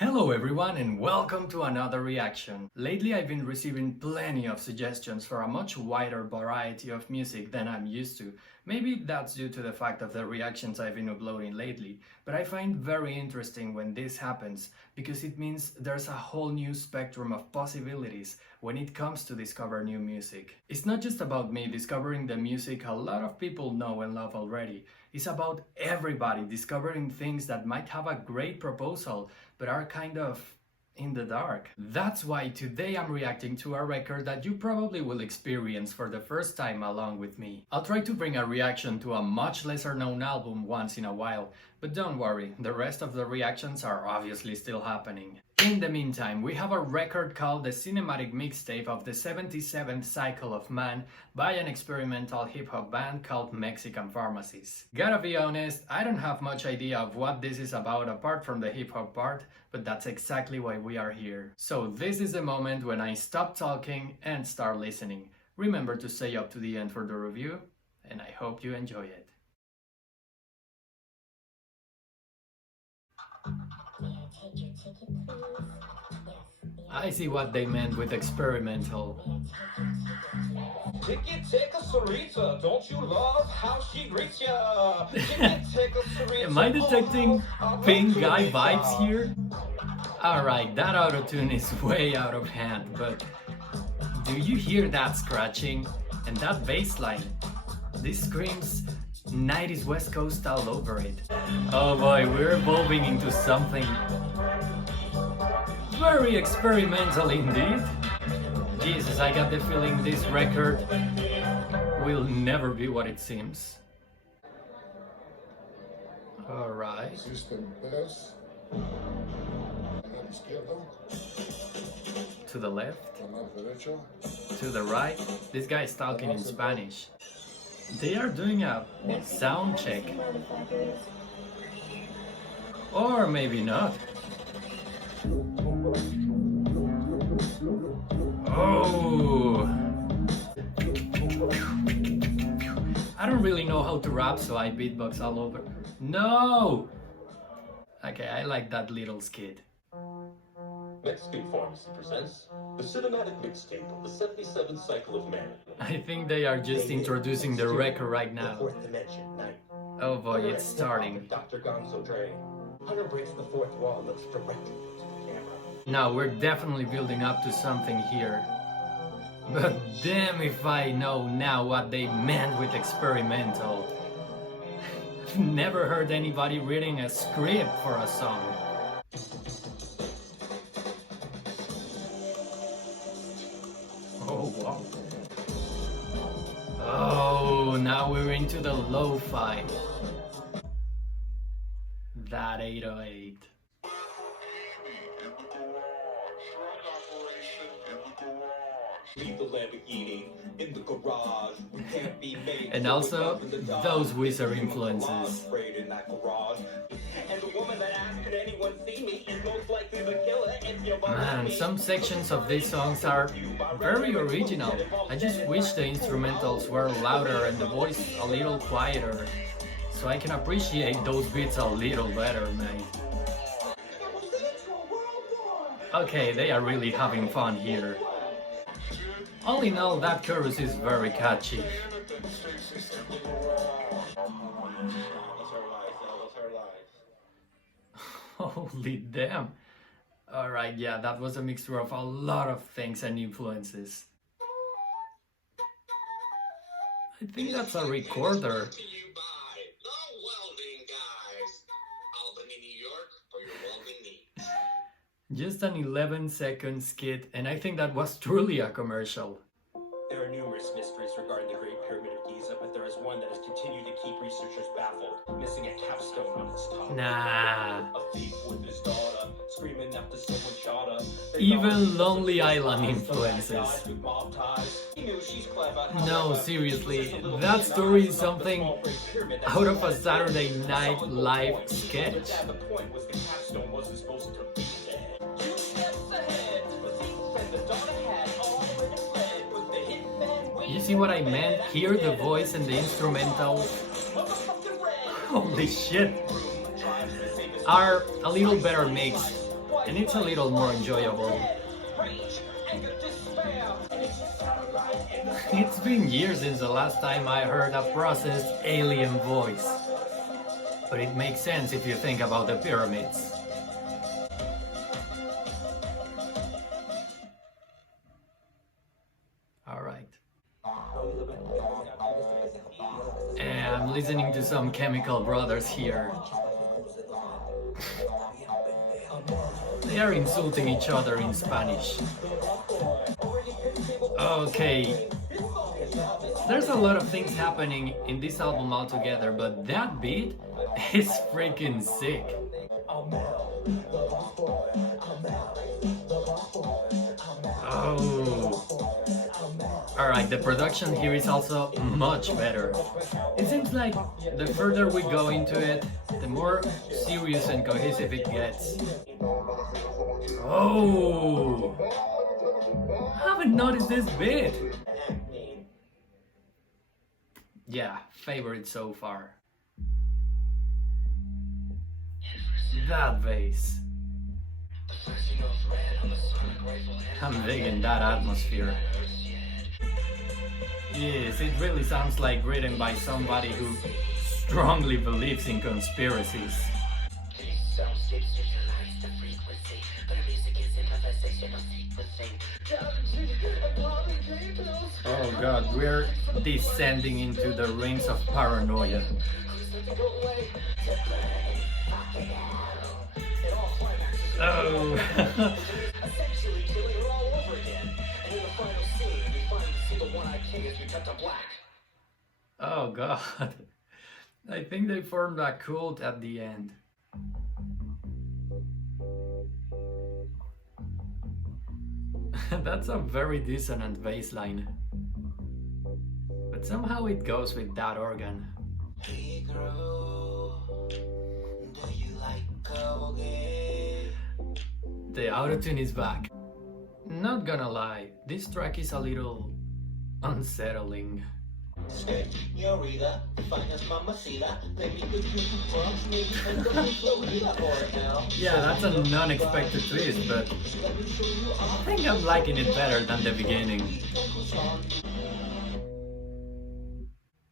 Hello everyone and welcome to another reaction. Lately I've been receiving plenty of suggestions for a much wider variety of music than I'm used to. Maybe that's due to the fact of the reactions I've been uploading lately, but I find very interesting when this happens because it means there's a whole new spectrum of possibilities when it comes to discover new music. It's not just about me discovering the music a lot of people know and love already. It's about everybody discovering things that might have a great proposal but are kind of in the dark. That's why today I'm reacting to a record that you probably will experience for the first time along with me. I'll try to bring a reaction to a much lesser known album once in a while, but don't worry, the rest of the reactions are obviously still happening. In the meantime, we have a record called the Cinematic Mixtape of the 77th Cycle of Man by an experimental hip-hop band called Mexican Pharmacies. Gotta be honest, I don't have much idea of what this is about apart from the hip-hop part, but that's exactly why we are here. So this is the moment when I stop talking and start listening. Remember to stay up to the end for the review, and I hope you enjoy it. I see what they meant with experimental. Don't you love how she greets ya? Am I detecting Pink Guy vibes here? Alright, that auto-tune is way out of hand, but do you hear that scratching? And that bass line? This screams 90s West Coast all over it. Oh boy, we're evolving into something very experimental indeed. Jesus, I got the feeling this record will never be what it seems. Alright. To the left. To the right. This guy is talking in Spanish. They are doing a sound check. Or maybe not. Oh! I don't really know how to rap, so I beatbox all over. No! Okay, I like that little skit. Mixtape Pharmacy presents the Cinematic Mixtape of the 77th Cycle of Man. I think they are just introducing the record right now. Fourth dimension, night. Oh boy, it's starting. Dr. Gonzo Dre. Hunter breaks the fourth wall, looks directly into the camera. Now we're definitely building up to something here. But damn if I know now what they meant with experimental. I've never heard anybody reading a script for a song. Oh wow. Oh, now we're into the lo-fi. That 808. Leave the Lamborghini in the garage. We can't be made. And also those Wizard influences. And the woman that asked, could anyone see me, is most likely the killer if you're Man, some sections of these songs are very original. I just wish the instrumentals were louder and the voice a little quieter, so I can appreciate those beats a little better, man. Okay, they are really having fun here. All in all, that chorus is very catchy. Holy damn. Alright, yeah, that was a mixture of a lot of things and influences. I think that's a recorder. Just an 11-second skit, and I think that was truly a commercial. There are numerous mysteries regarding the Great Pyramid of Giza, but there is one that has continued to keep researchers baffled, missing a capstone on its top. Nah. A thief with his daughter, screaming after someone shot her. Even Lonely Island influences. No, seriously, that story is something out of a Saturday Night Live sketch. You see what I meant? Hear the voice and the instrumental. Holy shit. Are a little better mixed. and it's a little more enjoyable. It's been years since the last time I heard a processed alien voice, but it makes sense if you think about the pyramids. Alright. And I'm listening to some Chemical Brothers here. They are insulting each other in Spanish. Okay. There's a lot of things happening in this album altogether, but that beat is freaking sick. Oh. Alright, the production here is also much better. It seems like the further we go into it, the more serious and cohesive it gets. Oh! I haven't noticed this bit. Yeah, favorite so far. That bass. I'm digging that atmosphere. Yes, it really sounds like written by somebody who strongly believes in conspiracies. Oh god, we're descending into the rings of paranoia. Oh. Oh god. I think they formed a cult at the end. That's a very dissonant bass line. But somehow it goes with that organ. Hey girl, do you like Colgate? The autotune is back. Not gonna lie, this track is a little unsettling. Yeah, that's an unexpected twist, but I think I'm liking it better than the beginning.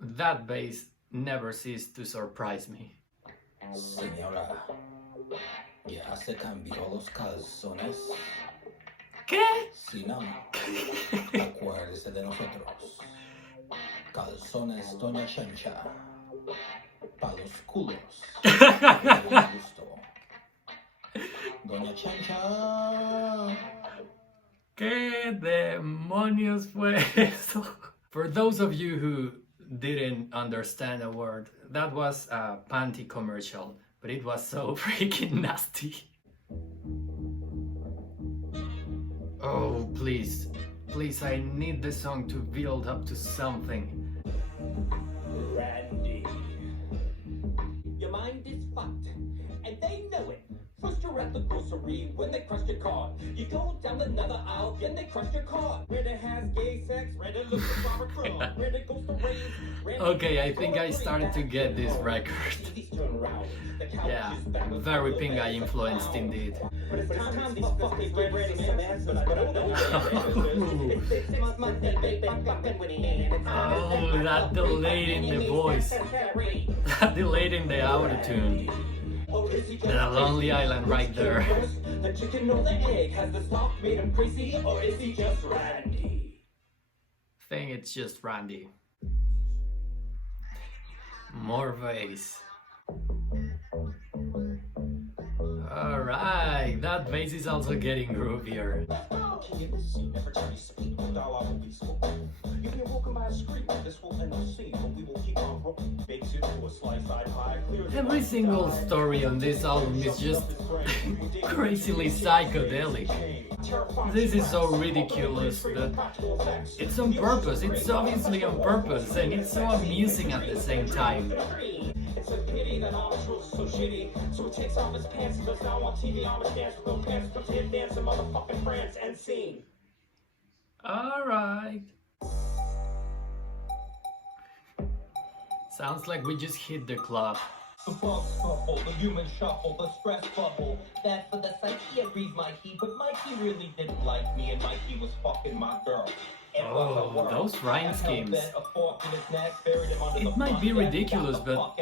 That bass never ceased to surprise me. Señora, ya se cambió los calzones. ¿Qué? Si no, acuérdese de nosotros. Calzones Doña Chancha. Pa' los culos. Doña Chancha. ¿Qué demonios fue eso? For those of you who didn't understand a word, that was a panty commercial, but it was so freaking nasty. Oh, please, please, I need the song to build up to something. Randy. Your mind is fucked, and they know it. First you're at the grocery when they crush your card. You go down another aisle, then they crush your card. Randy has gay sex, Randy looks at Robert Crumb. Randy goes to raise. Okay, I think I started to get this record. Yeah, very Pink Eye influenced indeed. Oh, that delayed in the voice. That delayed in the autotune. The Lonely Island right there. The chicken or the egg, has the salt made him crazy, or is he just Randy? Think it's just Randy. More bass. Alright, that bass is also getting groovier. Every single story on this album is just crazily psychedelic. This is so ridiculous that it's on purpose, it's obviously on purpose, and it's so amusing at the same time. It's a pity that all this was so shitty. So he takes off his pants and goes down on TV on his dance with no pants, comes here dancing motherfucking France and scene. Alright. Sounds like we just hit the club. The bugs bubble, the human shuffle, the stress bubble. That for the psyche, I breathe my heat, but Mikey really didn't like me, and Mikey was fucking my girl. Oh, those rhyme schemes. It might be ridiculous, but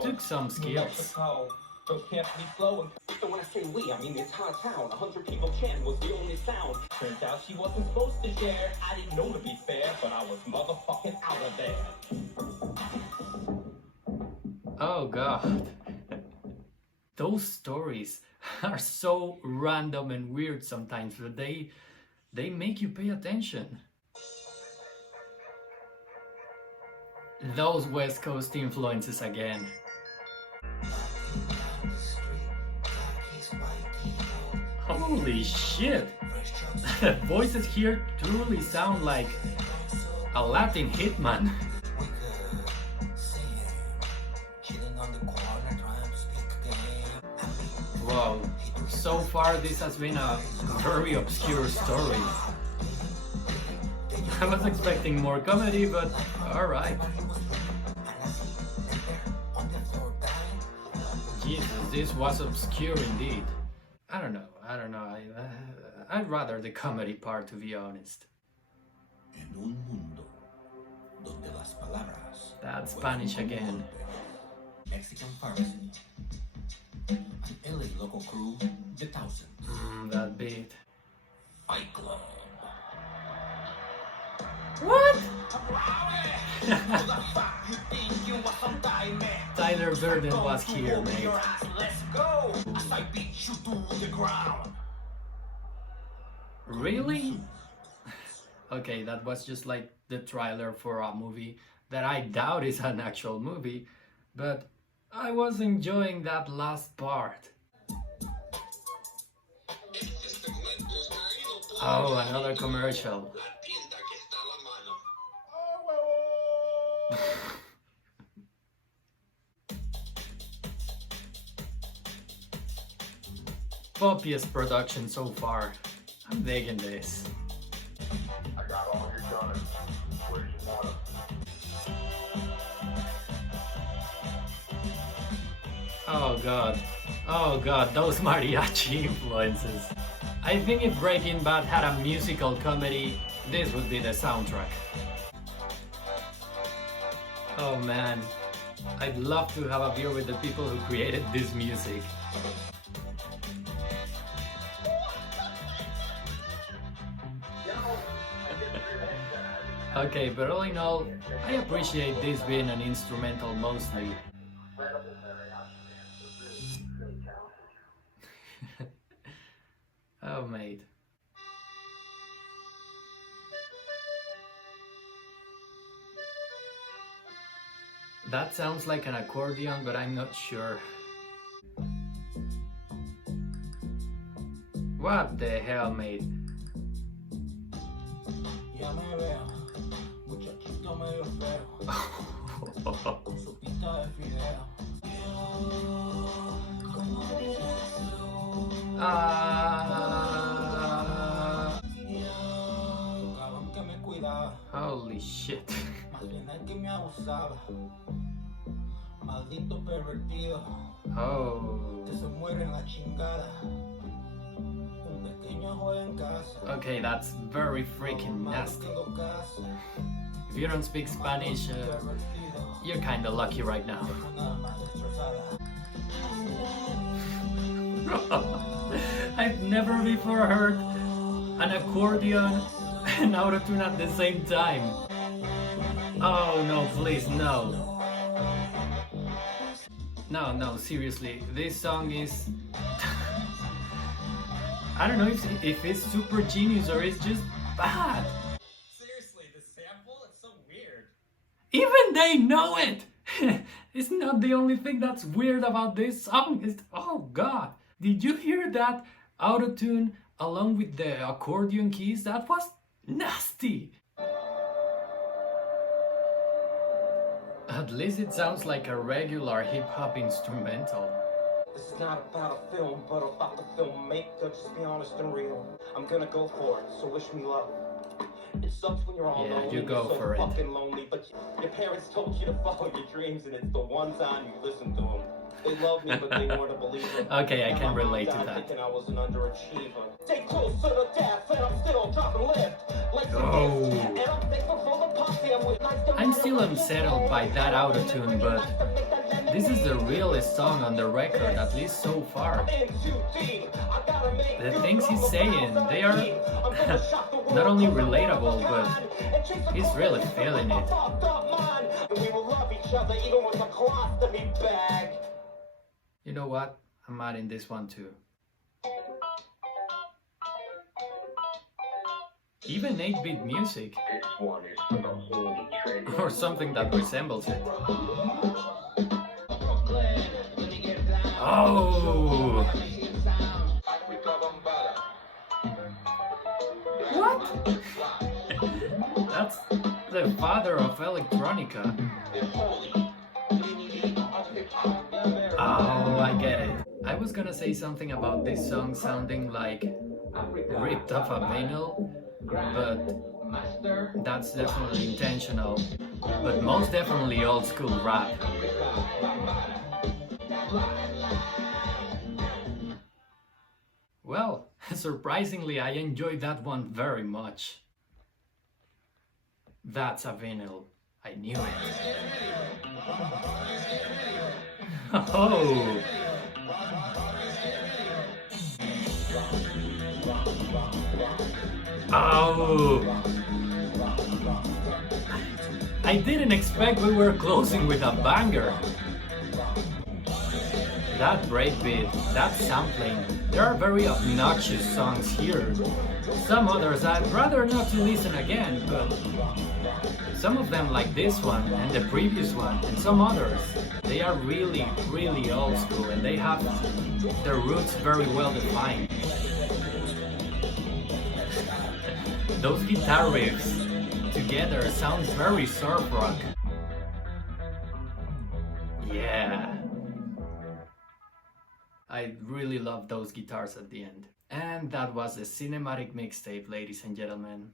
took some skills. So carefully flowing. So when I say we, I mean the entire town. 100 people chanting was the only sound. Turns out she wasn't supposed to share. I didn't know, to be fair, but I was motherfucking out of there. Oh god. Those stories are so random and weird sometimes, but they make you pay attention. Those West Coast influences again. Holy shit! Voices here truly sound like a Latin hitman. Wow, so far this has been a very obscure story. I was expecting more comedy, but alright. Jesus, this was obscure indeed. I don't know. I'd rather the comedy part, to be honest. That's Spanish again. Mexican pharmacy. An LA local crew, the thousands. That beat. Fight Club. What? Tyler Durden was here, mate. Let's go! As I beat you to the ground. Really? Okay, that was just like the trailer for a movie that I doubt is an actual movie, but I was enjoying that last part. Oh, another commercial. Poppiest production so far. I'm digging this. I got all your gunners. Where's your water? Oh god, those mariachi influences. I think if Breaking Bad had a musical comedy, this would be the soundtrack. Oh man, I'd love to have a beer with the people who created this music. Okay, but all in all, I appreciate this being an instrumental mostly. Oh, mate. That sounds like an accordion, but I'm not sure. What the hell, mate? Holy shit. Oh. Okay, that's very freaking nasty. If you don't speak Spanish, you're kinda lucky right now. I've never before heard an accordion and autotune at the same time. Oh no, please, no. No, seriously, this song is... I don't know if it's super genius or it's just bad. Seriously, the sample? It's so weird. Even they know it! It's not the only thing that's weird about this song. Oh god. Did you hear that autotune along with the accordion keys? That was nasty. At least it sounds like a regular hip-hop instrumental. This is not about a film, but about the filmmaker. Just be honest and real. I'm gonna go for it, so wish me luck. It sucks when you're all Yeah, alone you and go you're so for it. fucking lonely, but your parents told you to follow your dreams, and it's the one time you listen to them. They love me, but they weren't a believer. Okay, I And can my mom relate to died that. thinking I was an underachiever. Stay close to the death, and I'm still dropping lift. Like Oh. and I'm thankful for the pop family. I'm still unsettled by that autotune, but this is the realest song on the record, at least so far. The things he's saying, they are not only relatable, but he's really feeling it. You know what? I'm adding this one too. Even 8-bit music, This one is for the holy trinity. or something that resembles it. Oh! What? That's the father of electronica. Oh, I get it. I was gonna say something about this song sounding like ripped off a vinyl, but that's definitely intentional. But most definitely old school rap. Well, surprisingly, I enjoyed that one very much. That's a vinyl. I knew it. Oh! Oh! I didn't expect we were closing with a banger. That breakbeat, that sampling, there are very obnoxious songs here. Some others I'd rather not to listen again, but some of them like this one and the previous one and some others, they are really, really old school and they have their roots very well defined. Those guitar riffs together sound very surf rock. Yeah. I really love those guitars at the end. And that was the cinematic mixtape, ladies and gentlemen.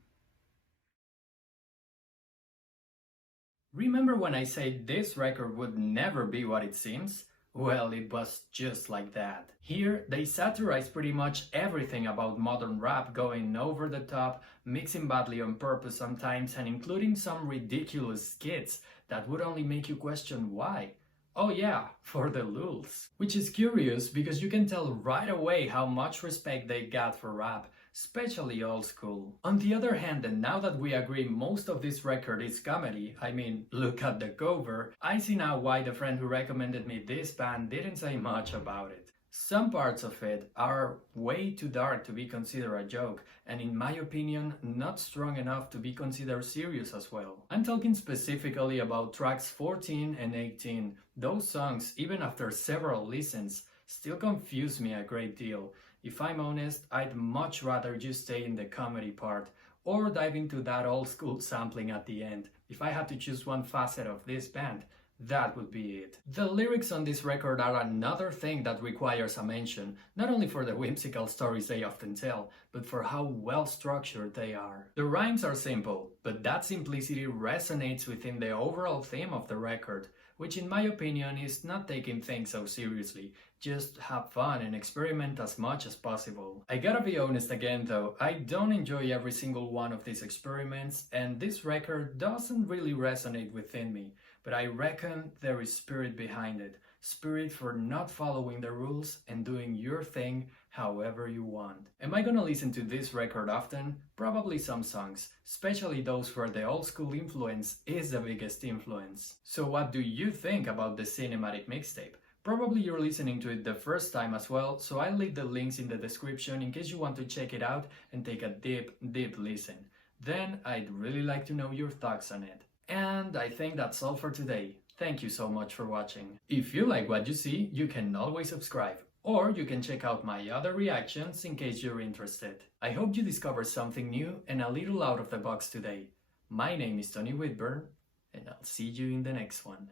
Remember when I said this record would never be what it seems? Well, it was just like that. Here, they satirize pretty much everything about modern rap, going over the top, mixing badly on purpose sometimes, and including some ridiculous skits that would only make you question why. Oh yeah, for the lulz. Which is curious because you can tell right away how much respect they got for rap, especially old school. On the other hand, and now that we agree most of this record is comedy, I mean, look at the cover, I see now why the friend who recommended me this band didn't say much about it. Some parts of it are way too dark to be considered a joke, and in my opinion, not strong enough to be considered serious as well. I'm talking specifically about tracks 14 and 18. Those songs, even after several listens, still confuse me a great deal. If I'm honest, I'd much rather just stay in the comedy part, or dive into that old school sampling at the end. If I had to choose one facet of this band, that would be it. The lyrics on this record are another thing that requires a mention, not only for the whimsical stories they often tell, but for how well structured they are. The rhymes are simple, but that simplicity resonates within the overall theme of the record, which in my opinion is not taking things so seriously, just have fun and experiment as much as possible. I gotta be honest again though, I don't enjoy every single one of these experiments, and this record doesn't really resonate within me. But I reckon there is spirit behind it. Spirit for not following the rules and doing your thing however you want. Am I gonna listen to this record often? Probably some songs, especially those where the old school influence is the biggest influence. So what do you think about the cinematic mixtape? Probably you're listening to it the first time as well, so I'll leave the links in the description in case you want to check it out and take a deep listen. Then I'd really like to know your thoughts on it. And I think that's all for today. Thank you so much for watching. If you like what you see, you can always subscribe, or you can check out my other reactions in case you're interested. I hope you discovered something new and a little out of the box today. My name is Tony Whitburn, and I'll see you in the next one.